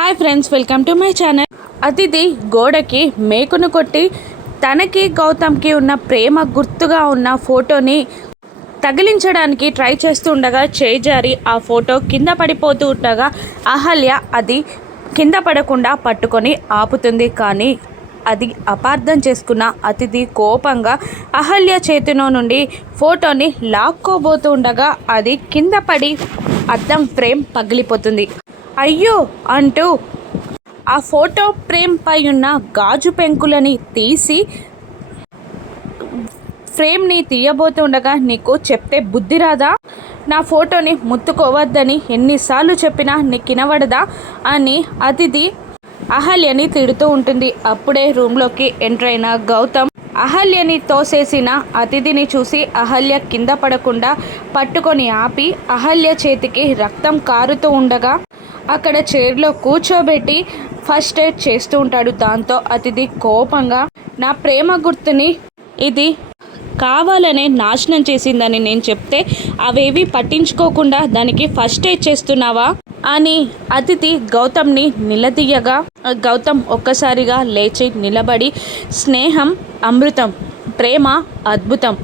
Hi friends welcome to my channel. అతిథి గోడకి మేకును కొట్టి తనకి గౌతమ్కి ఉన్న ప్రేమ గుర్తుగా ఉన్న ఫోటోని తగిలించడానికి ట్రై చేస్తూ ఉండగా చేజారి ఆ ఫోటో కింద పడిపోతూ ఉండగా అహల్య అది కింద పడకుండా పట్టుకొని ఆపుతుంది. కానీ అది అపార్థం చేసుకున్న అతిథి కోపంగా అహల్య చేతిలో నుండి ఫోటోని లాక్కోబోతూ ఉండగా అది కింద పడి అద్దం ఫ్రేమ్ పగిలిపోతుంది. అయ్యో అంటూ ఆ ఫోటో ఫ్రేమ్ పై ఉన్న గాజు పెంకులని తీసి ఫ్రేమ్ని తీయబోతుండగా నీకు చెప్తే బుద్ధి రాదా? నా ఫోటోని ముత్తుకోవద్దని ఎన్నిసార్లు చెప్పినా నీకు వినవడదా అని అతిథి అహల్యని తిడుతూ ఉంటుంది. అప్పుడే రూమ్లోకి ఎంటర్ అయిన గౌతమ్ అహల్యని తోసేసిన అతిథిని చూసి అహల్య కింద పడకుండా పట్టుకొని ఆపి అహల్య చేతికి రక్తం కారుతూ ఉండగా అక్కడ చైర్లో కూర్చోబెట్టి ఫస్ట్ ఎయిడ్ చేస్తూ ఉంటాడు. దాంతో అతిథి కోపంగా నా ప్రేమ గుర్తుని ఇది కావాలనే నాశనం చేసిందని నేను చెప్తే అవేవి పట్టించుకోకుండా దానికి ఫస్ట్ ఎయిడ్ చేస్తున్నావా? అని అతిథి గౌతమ్ని నిలదీయగా గౌతమ్ ఒక్కసారిగా లేచి నిలబడి స్నేహం అమృతం ప్రేమ అద్భుతం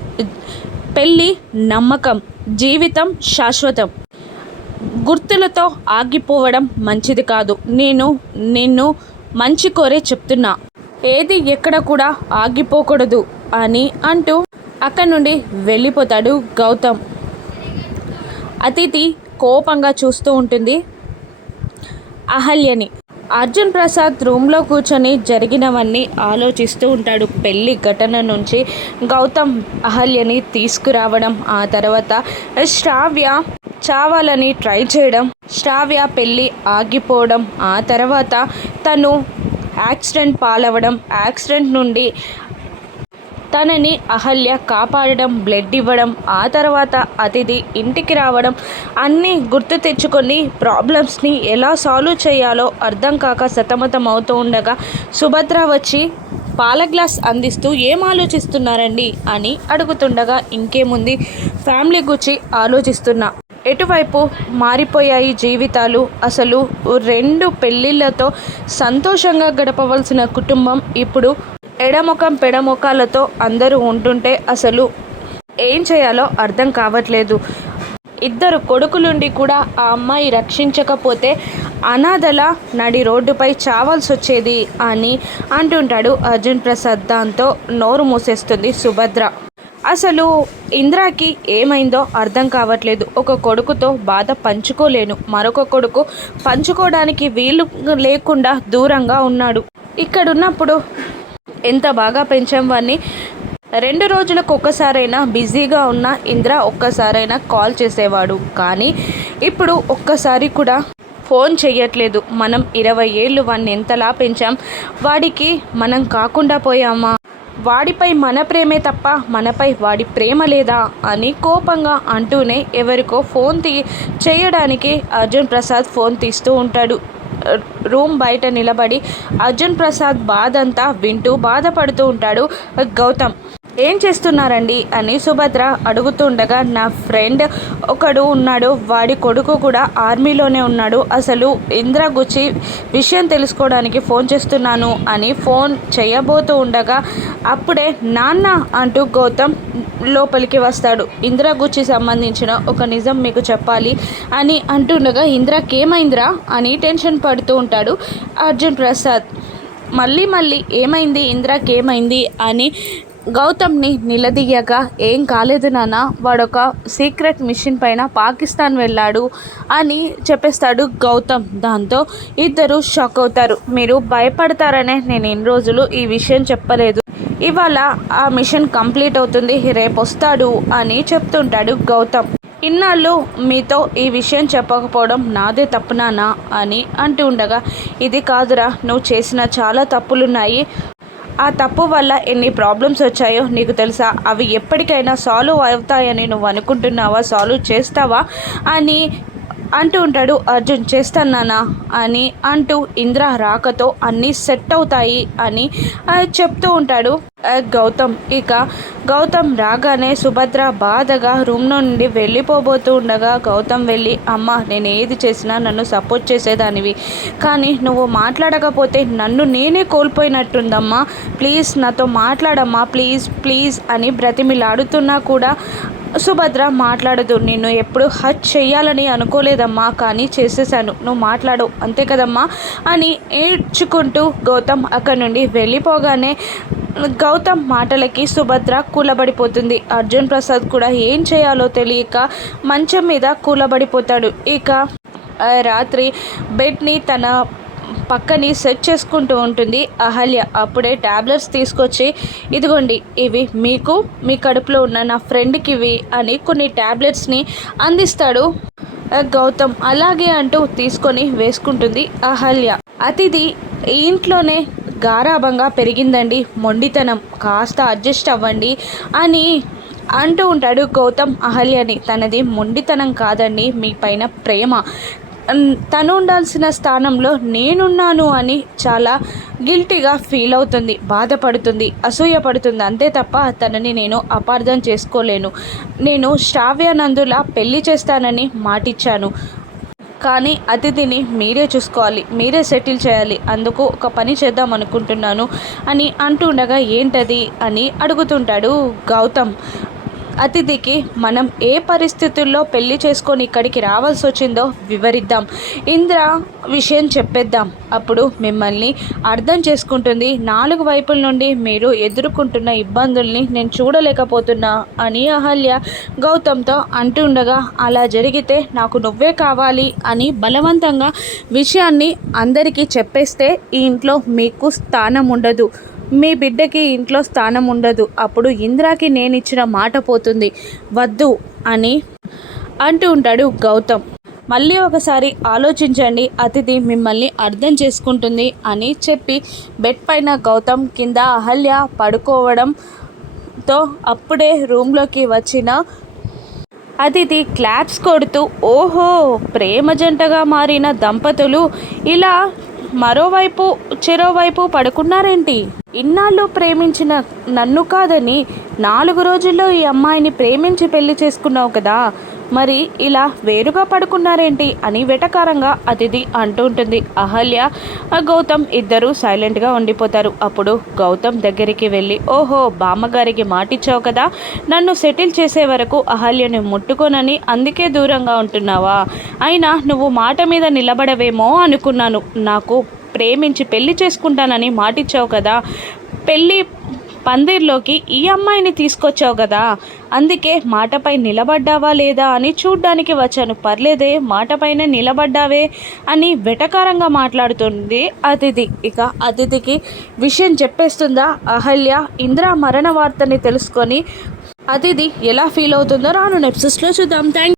పెళ్ళి నమ్మకం జీవితం శాశ్వతం. గుర్తులతో ఆగిపోవడం మంచిది కాదు. నేను నిన్ను మంచి కోరే చెప్తున్నా. ఏది ఎక్కడ కూడా ఆగిపోకూడదు అని అంటూ అక్కడి నుండి వెళ్ళిపోతాడు గౌతమ్. అతిథి కోపంగా చూస్తూ ఉంటుంది అహల్యని. అర్జున్ ప్రసాద్ రూమ్లో కూర్చొని జరిగినవన్నీ ఆలోచిస్తూ ఉంటాడు. పెళ్ళి ఘటన నుంచి గౌతమ్ అహల్యని తీసుకురావడం ఆ తర్వాత శ్రావ్య చావాలని ట్రై చేయడం శ్రావ్య పెళ్ళి ఆగిపోవడం ఆ తర్వాత తను యాక్సిడెంట్ పాలవడం యాక్సిడెంట్ నుండి తనని అహల్య కాపాడడం బ్లడ్ ఇవ్వడం ఆ తర్వాత అతిథి ఇంటికి రావడం అన్నీ గుర్తు తెచ్చుకొని ప్రాబ్లమ్స్ని ఎలా సాల్వ్ చేయాలో అర్థం కాక సతమతం అవుతూ ఉండగా సుభద్ర వచ్చి పాల గ్లాస్ అందిస్తూ ఏం ఆలోచిస్తున్నారండి? అని అడుగుతుండగా ఇంకేముంది? ఫ్యామిలీ గురించి ఆలోచిస్తున్నా. ఎటువైపు మారిపోయాయి జీవితాలు? అసలు రెండు పెళ్ళిళ్ళతో సంతోషంగా గడపవలసిన కుటుంబం ఇప్పుడు ఎడముఖం పెడముఖాలతో అందరూ ఉంటుంటే అసలు ఏం చేయాలో అర్థం కావట్లేదు. ఇద్దరు కొడుకులుండి కూడా ఆ అమ్మాయి రక్షించకపోతే అనాథల నడి రోడ్డుపై చావాల్సి వచ్చేది అని అంటుంటాడు అర్జున్ ప్రసాద్. దాంతో నోరు మూసేస్తుంది సుభద్ర. అసలు ఇంద్రాకి ఏమైందో అర్థం కావట్లేదు. ఒక కొడుకుతో బాధ పంచుకోలేను. మరొక కొడుకు పంచుకోవడానికి వీలు లేకుండా దూరంగా ఉన్నాడు. ఇక్కడున్నప్పుడు ఎంత బాగా పెంచాం వాడిని రెండు రోజులకు ఒక్కసారైనా బిజీగా ఉన్న ఇంద్ర ఒక్కసారైనా కాల్ చేసేవాడు. కానీ ఇప్పుడు ఒక్కసారి కూడా ఫోన్ చేయట్లేదు. మనం ఇరవై ఏళ్ళు వాడిని ఎంతలా పెంచాం? వాడికి మనం కాకుండా పోయామా? వాడిపై మన ప్రేమే తప్ప మనపై వాడి ప్రేమ లేదా అని కోపంగా అంటూనే ఎవరికో ఫోన్ తీ చేయడానికి అర్జున్ ప్రసాద్ ఫోన్ తీస్తూ ఉంటాడు. రూమ్ బయట నిలబడి అర్జున్ ప్రసాద్ బాధ అంతా వింటూ బాధపడుతూ ఉంటాడు గౌతమ్. ఏం చేస్తున్నారండి అని సుభద్ర అడుగుతుండగా నా ఫ్రెండ్ ఒకడు ఉన్నాడు వాడి కొడుకు కూడా ఆర్మీలోనే ఉన్నాడు. అసలు ఇంద్ర గుచ్చి విషయం తెలుసుకోవడానికి ఫోన్ చేస్తున్నాను అని ఫోన్ చేయబోతూ ఉండగా అప్పుడే నాన్న అంటూ గౌతమ్ లోపలికి వస్తాడు. ఇందిరా గుచ్చి సంబంధించిన ఒక నిజం మీకు చెప్పాలి అని అంటుండగా ఇందిరాకేమైందిరా అని టెన్షన్ పడుతూ ఉంటాడు అర్జున్ ప్రసాద్. మళ్ళీ మళ్ళీ ఏమైంది? ఇందిరాకేమైంది? అని గౌతమ్ని నిలదీయక ఏం కాలేదు నాన్న వాడొక సీక్రెట్ మిషన్ పైన పాకిస్తాన్ వెళ్ళాడు అని చెప్పేస్తాడు గౌతమ్. దాంతో ఇద్దరు షాక్ అవుతారు. మీరు భయపడతారనే నేను ఇన్ని రోజులు ఈ విషయం చెప్పలేదు. ఇవాళ ఆ మిషన్ కంప్లీట్ అవుతుంది రేపు వస్తాడు అని చెప్తుంటాడు గౌతమ్. ఇన్నాళ్ళు మీతో ఈ విషయం చెప్పకపోవడం నాదే తప్పునానా అని అంటూ ఉండగా ఇది కాదురా నువ్వు చేసిన చాలా తప్పులున్నాయి. ఆ తప్పు వల్ల ఎన్ని ప్రాబ్లమ్స్ వచ్చాయో నీకు తెలుసా? అవి ఎప్పటికైనా సాల్వ్ అవుతాయని నువ్వు అనుకుంటున్నావా? సాల్వ్ చేస్తావా? అని అంటూ ఉంటాడు అర్జున్. చేస్తానా అని అంటూ ఇంద్ర రాకతో అన్నీ సెట్ అవుతాయి అని చెప్తూ ఉంటాడు. గౌతమ్. ఇక గౌతమ్ రాగానే సుభద్ర బాధగా రూమ్ నుండి వెళ్ళిపోబోతూ ఉండగా గౌతమ్ వెళ్ళి అమ్మ నేను ఏది చేసినా నన్ను సపోర్ట్ చేసేదానివి. కానీ నువ్వు మాట్లాడకపోతే నన్ను నేనే కోల్పోయినట్టుందమ్మా. ప్లీజ్ నాతో మాట్లాడమ్మా ప్లీజ్ ప్లీజ్ అని బ్రతిమిలాడుతున్నా కూడా సుభద్ర మాట్లాడదు. నిన్ను ఎప్పుడు హట్ చేయాలని అనుకోలేదమ్మా కానీ చేసేసాను నువ్వు మాట్లాడు అంతే కదమ్మా అని ఏడ్చుకుంటూ గౌతమ్ అక్కడి నుండి వెళ్ళిపోగానే గౌతమ్ మాటలకి సుభద్ర కూలబడిపోతుంది. అర్జున్ ప్రసాద్ కూడా ఏం చేయాలో తెలియక మంచం మీద కూలబడిపోతాడు. ఇక రాత్రి బెడ్ని తన పక్కని సెట్ చేసుకుంటూ ఉంటుంది. అహల్య అప్పుడే ట్యాబ్లెట్స్ తీసుకొచ్చి ఇదిగోండి ఇవి మీకు మీ కడుపులో ఉన్న నా ఫ్రెండ్కి ఇవి అని కొన్ని ట్యాబ్లెట్స్ని అందిస్తాడు. గౌతమ్ అలాగే అంటూ తీసుకొని వేసుకుంటుంది అహల్య. అతిథి ఇంట్లోనే గారాభంగా పెరిగిందండి. మొండితనం. కాస్త అడ్జస్ట్ అవ్వండి అని అంటూ ఉంటాడు గౌతమ్ అహల్యని. తనది మొండితనం కాదండి మీ పైన ప్రేమ. తను ఉండాల్సిన స్థానంలో నేనున్నాను అని చాలా గిల్టీగా ఫీల్ అవుతుంది బాధపడుతుంది అసూయపడుతుంది. అంతే తప్ప తనని నేను అపార్థం చేసుకోలేను. నేను శ్రావ్యానందులా పెళ్ళి చేస్తానని మాటిచ్చాను. కానీ అతిథిని మీరే చూసుకోవాలి మీరే సెటిల్ చేయాలి అందుకు ఒక పని చేద్దాం అనుకుంటున్నాను అని అంటుండగా ఏంటది? అని అడుగుతుంటాడు గౌతమ్. అతిథికి మనం ఏ పరిస్థితుల్లో పెళ్ళి చేసుకొని ఇక్కడికి రావాల్సి వచ్చిందో వివరిద్దాం. ఇంద్ర విషయం చెప్పేద్దాం. అప్పుడు మిమ్మల్ని అర్థం చేసుకుంటుంది. నాలుగు వైపుల నుండి మీరు ఎదుర్కొంటున్న ఇబ్బందుల్ని నేను చూడలేకపోతున్నా అని అహల్య గౌతమ్తో అంటుండగా అలా జరిగితే నాకు నువ్వే కావాలి అని బలవంతంగా విషయాన్ని అందరికీ చెప్పేస్తే ఈ ఇంట్లో మీకు స్థానం ఉండదు. మీ బిడ్డకి ఇంట్లో స్థానం ఉండదు. అప్పుడు ఇంద్రాకి నేను ఇచ్చిన మాట పోతుంది. వద్దు అని అంటూ ఉంటాడు గౌతమ్. మళ్ళీ ఒకసారి ఆలోచించండి అతిథి మిమ్మల్ని అర్థం చేసుకుంటుంది అని చెప్పి బెడ్ పైన గౌతమ్ కింద అహల్య పడుకోవడంతో అప్పుడే రూమ్లోకి వచ్చిన అతిథి క్లాప్స్ కొడుతూ ఓహో ప్రేమ జంటగా మారిన దంపతులు ఇలా మరోవైపు చెరోవైపు పడుకున్నారేంటి? ఇన్నాళ్ళు ప్రేమించిన నన్ను కాదని నాలుగు రోజుల్లో ఈ అమ్మాయిని ప్రేమించి పెళ్ళి చేసుకున్నావు కదా. మరి ఇలా వేరుగా పడుకున్నారేంటి అని వెటకారంగా అతిథి అంటూ ఉంటుంది. అహల్య గౌతమ్ ఇద్దరూ సైలెంట్గా ఉండిపోతారు. అప్పుడు గౌతమ్ దగ్గరికి వెళ్ళి ఓహో బామ్మగారికి మాటిచ్చావు కదా. నన్ను సెటిల్ చేసే వరకు అహల్యని ముట్టుకోనని అందుకే దూరంగా ఉంటున్నావా? అయినా నువ్వు మాట మీద నిలబడవేమో అనుకున్నాను. నాకు ప్రేమించి పెళ్ళి చేసుకుంటానని మాటిచ్చావు కదా. పెళ్ళి పందిర్లోకి ఈ అమ్మాయిని తీసుకొచ్చావు కదా. అందుకే మాటపై నిలబడ్డావా లేదా అని చూడ్డానికి వచ్చాను. పర్లేదే మాటపైన నిలబడ్డావే అని వెటకారంగా మాట్లాడుతుంది అతిథి. ఇక అతిథికి విషయం చెప్పేస్తుందా? అహల్య ఇంద్ర మరణ వార్తని తెలుసుకొని అతిథి ఎలా ఫీల్ అవుతుందో రాను నెప్సిస్లో చూద్దాం. థ్యాంక్